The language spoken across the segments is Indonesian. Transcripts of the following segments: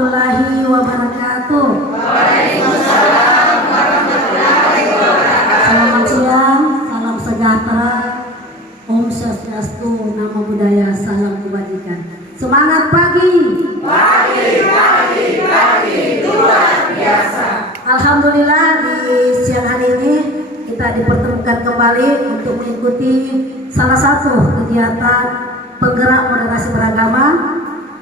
warahmatullahi wabarakatuh. Waalaikumsalam warahmatullahi wabarakatuh. Selamat siang, salam sejahtera, Om Swastiastu, Namo Buddhaya, salam kebajikan. Semangat pagi. Pagi, luar biasa. Alhamdulillah di siang hari ini kita dipertemukan kembali untuk mengikuti salah satu kegiatan penggerak moderasi beragama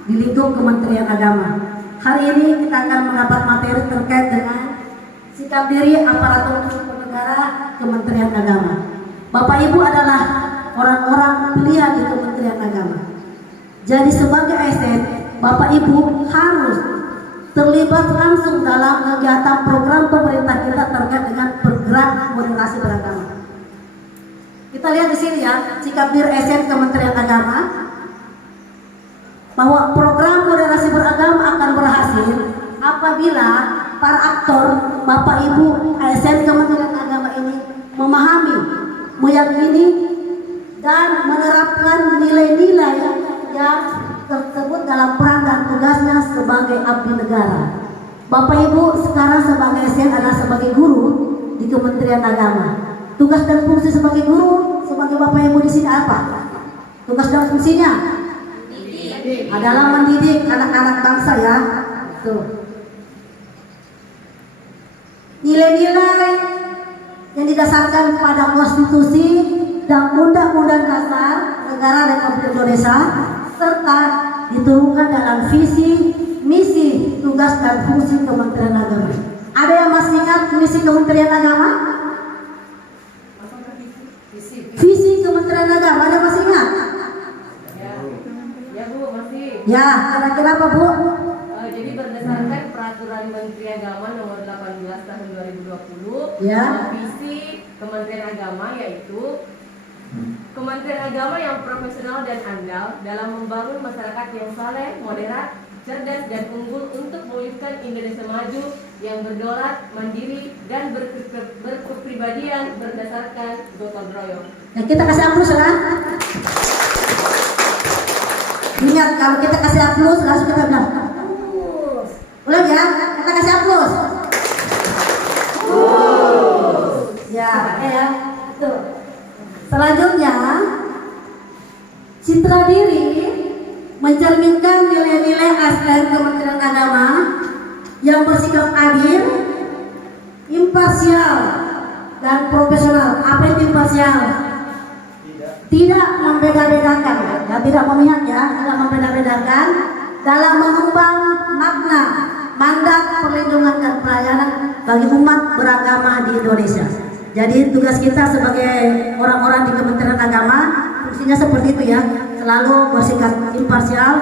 di lingkup Kementerian Agama. Hari ini kita akan mendapat materi terkait dengan sikap diri aparatur sipil negara Kementerian Agama. Bapak Ibu adalah orang-orang pilihan di Kementerian Agama. Jadi sebagai ASN, Bapak Ibu harus terlibat langsung dalam kegiatan program pemerintah kita terkait dengan bergerak moderasi beragama. Kita lihat di sini ya, sikap diri ASN Kementerian Agama bahwa program moderasi beragama akan berhasil apabila para aktor Bapak Ibu ASN Kementerian Agama ini memahami, meyakini dan menerapkan nilai-nilai yang tersebut dalam peran dan tugasnya sebagai abdi negara. Bapak Ibu sekarang sebagai ASN adalah sebagai guru di Kementerian Agama. Tugas dan fungsi sebagai guru, sebagai Bapak Ibu di sini apa? Tugas dan fungsinya adalah mendidik anak-anak bangsa ya. Tuh. Nilai-nilai yang didasarkan pada konstitusi dan undang-undang dasar negara Republik Indonesia serta dituangkan dalam visi, misi, tugas dan fungsi Kementerian Agama. Ada yang masih ingat misi Kementerian Agama? Visi Kementerian Agama ada masih ingat? Ya Bu, masih. Ya, kira-kira apa Bu? Jadi berdasarkan Peraturan Menteri Agama Nomor 18 Tahun 2020, Ya. Visi Kementerian Agama yaitu Kementerian Agama yang profesional dan andal dalam membangun masyarakat yang saleh, moderat, cerdas dan unggul untuk mewujudkan Indonesia maju yang berdaulat, mandiri dan berkepribadian berdasarkan gotong royong. Nah, kita kasih aplaus ya. Ingat kalau kita kasih aplaus langsung kita bilang aplaus. Ulang ya, kita kasih aplaus. Ya, ya. Tuh. Selanjutnya, citra diri mencerminkan nilai-nilai ASN Kementerian Agama yang bersikap adil, imparsial, dan profesional. Apa itu imparsial? Tidak membeda-bedakan, ya, tidak memihak ya, tidak membeda-bedakan dalam mengembang makna, mandat, perlindungan dan pelayanan bagi umat beragama di Indonesia. Jadi tugas kita sebagai orang-orang di Kementerian Agama fungsinya seperti itu ya, selalu bersikap imparsial,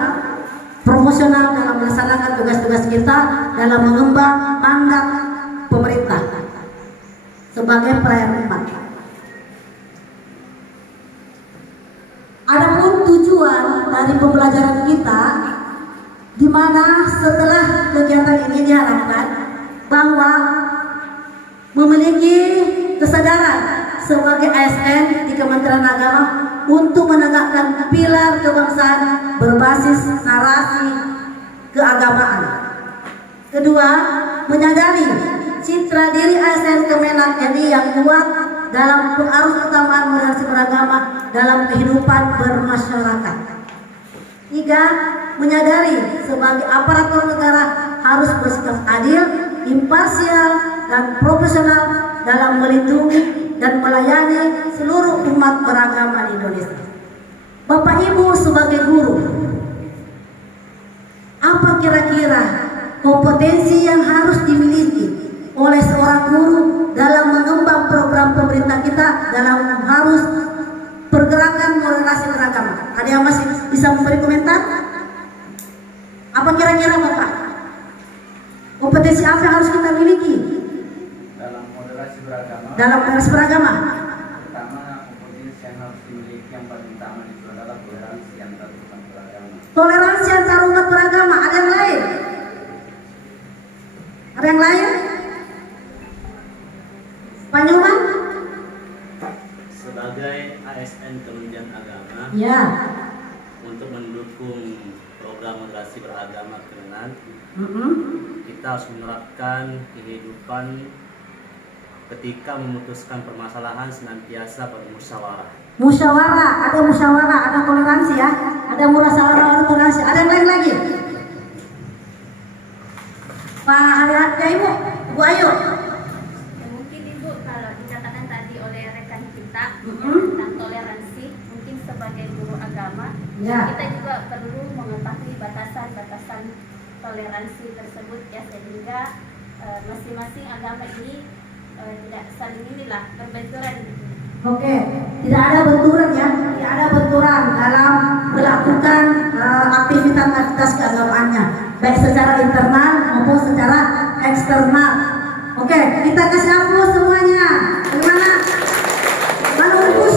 profesional dalam melaksanakan tugas-tugas kita dalam mengembang mandat pemerintah sebagai pelayan umat. Adapun tujuan dari pembelajaran kita, di mana setelah kegiatan ini diharapkan bahwa memiliki kesadaran sebagai ASN di Kementerian Agama untuk menegakkan pilar kebangsaan berbasis narasi keagamaan. Kedua, menyadari citra diri ASN Kemenak RI yang kuat dalam pengaruh utamaan moderasi beragama dalam kehidupan bermasyarakat. Tiga, menyadari sebagai aparatur negara harus bersikap adil, imparsial, dan profesional dalam melindungi dan melayani seluruh umat beragama di Indonesia. Bapak Ibu sebagai guru, apa kira-kira kompetensi yang harus dimiliki oleh seorang guru dalam mengembang program pemerintah kita dalam harus pergerakan moderasi beragama? Ada yang masih bisa memberi komentar? Apa kira-kira Bapak? Kompetensi apa yang harus kita miliki dalam moderasi beragama? dalam moderasi beragama? Pertama, kompetensi yang harus dimiliki yang paling utama itu adalah toleransi antar umat beragama. Toleransi antar umat beragama. Ada yang lain? Ada yang lain? Pak Nyoman? Sebagai ASN Kementerian Agama, Ya. untuk mendukung program moderasi beragama Kristen, Mm-mm. kita harus menerapkan kehidupan ketika memutuskan permasalahan senantiasa bermusyawarah. Musyawarah, ada toleransi ya, ada musyawarah, ada toleransi, ada yang lain lagi. Pak Harihat ya Ibu Ayu. Ya, mungkin Ibu kalau dikatakan tadi oleh rekan kita Mm-mm. tentang toleransi, mungkin sebagai guru agama Ya. kita juga perlu mengetahui batasan-batasan toleransi tersebut ya, sehingga masing-masing agama ini tidak saling inilah berbenturan. Oke, tidak ada benturan ya, tidak ada benturan dalam melakukan aktivitas keagamaannya, baik secara internal maupun secara eksternal. Oke, kita kasih hapus semuanya. Bagaimana? Mana urus?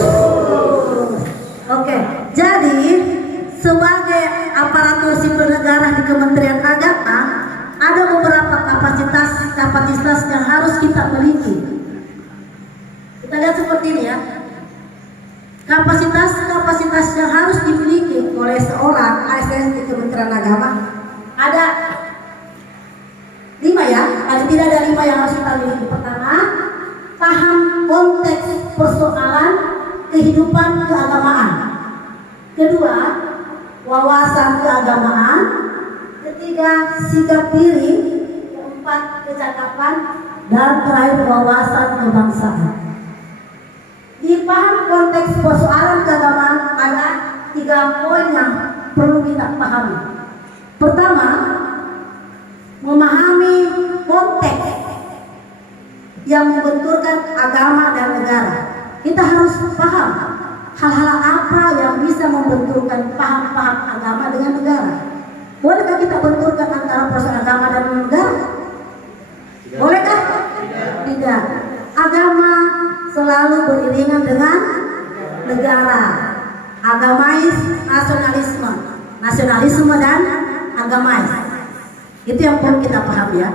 Oke, jadi sebagai aparatur sipil negara di Kementerian Agama, ada beberapa kapasitas yang harus kita miliki. Kita lihat seperti ini ya. Kapasitas yang harus dimiliki oleh seorang ASN di Kementerian Agama ada 5 ya. Paling tidak ada 5 yang harus kita miliki. Pertama, paham konteks persoalan kehidupan keagamaan. Kedua, wawasan keagamaan. Ketiga, sikap diri. Keempat, kecakapan. Dan terakhir, wawasan kebangsaan. Di paham konteks persoalan keagamaan ada 3 poin yang perlu kita pahami. Pertama, memahami konteks yang membenturkan agama dan negara. Kita harus paham hal-hal apa yang bisa membenturkan paham-paham agama dengan negara. Bolehkah kita benturkan antara persoalan agama dan negara? Bolehkah? Tidak. Agama selalu beriringan dengan negara. Agamais, nasionalisme dan agamais. Itu yang perlu kita paham ya.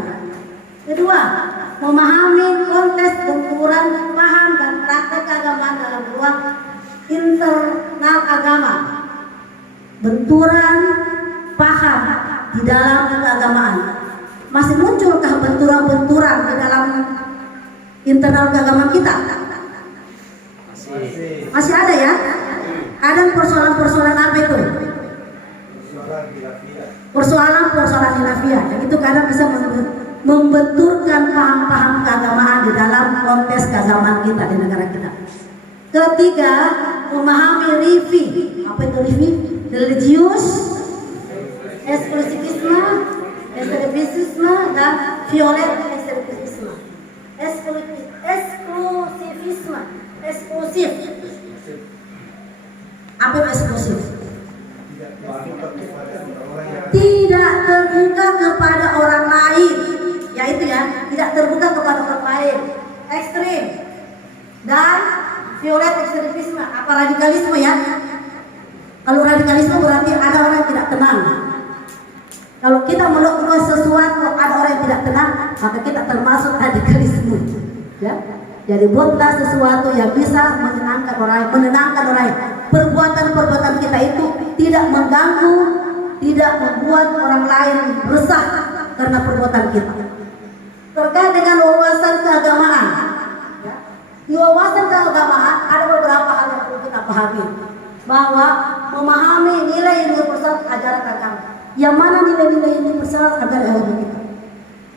Kedua, memahami konteks benturan paham dan praktek keagamaan dalam ruang internal agama. Benturan paham di dalam keagamaan. Masih munculkah benturan-benturan di dalam internal keagamaan kita? Masih ada ya? Ada persoalan-persoalan apa itu? Persoalan khilafiyah. Yang itu kadang bisa membenturkan paham-paham keagamaan di dalam konteks keagamaan kita di negara kita. Ketiga, memahami RIFI. Apa itu RIFI? Religius, eksklusivisme, dan violet ekstremisme. Eksklusif. Apa itu eksklusif? Tidak terbuka kepada orang lain, yaitu ya, tidak terbuka kepada orang lain. Ekstrim dan violet ekstremisme. Apa radikalisme ya? Kalau radikalisme berarti ada orang yang tidak tenang. Kalau kita melakukan sesuatu ada orang yang tidak tenang, maka kita termasuk radikalisme. Ya? Jadi buatlah sesuatu yang bisa menenangkan orang lain. Perbuatan kita itu tidak mengganggu, tidak membuat orang lain resah karena perbuatan kita. Terkait dengan wawasan keagamaan, ya, di wawasan keagamaan ada beberapa hal yang perlu kita pahami, bahwa memahami nilai universal ajaran agama. Yang mana nilai-nilai universal ajaran agama kita?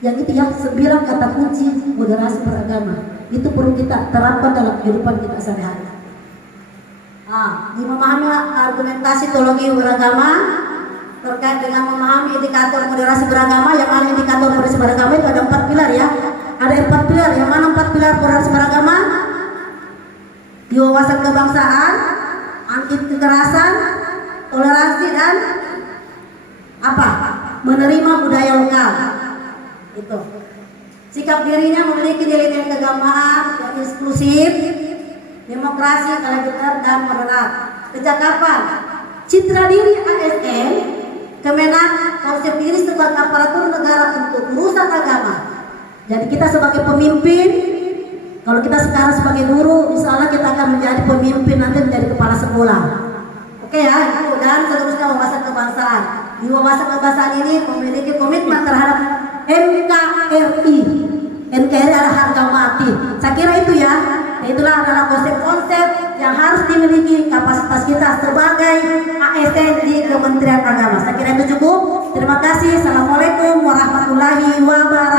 Yang itu yang 9 kata kunci moderasi beragama. Itu perlu kita terapkan dalam kehidupan kita sehari-hari. Di memahami argumentasi teologi beragama terkait dengan memahami indikator moderasi beragama. Yang mana indikator moderasi beragama itu ada 4 pilar ya. Ada 4 pilar. Yang mana 4 pilar moderasi beragama? Di wawasan kebangsaan, anti kekerasan, toleransi dan apa? Menerima budaya lokal. Itu. Sikap dirinya memiliki nilai-nilai keagamaan yang inklusif, demokrasi, kelanjutan dan moderat. Kecakapan, citra diri ASN, Kemenak, konsep diri sebagai aparatur negara untuk urusan agama. Jadi kita sebagai pemimpin, kalau kita sekarang sebagai guru, insya Allah kita akan menjadi pemimpin, nanti menjadi kepala sekolah. Oke ya, dan seterusnya wawasan kebangsaan. Jiwa masa kebangsaan ini memiliki komitmen terhadap NKRI. NKRI adalah harga mati. Saya kira itu ya. Itulah adalah konsep-konsep yang harus dimiliki kapasitas kita sebagai ASN di Kementerian Agama. Saya kira itu cukup. Terima kasih. Assalamualaikum warahmatullahi wabarakatuh.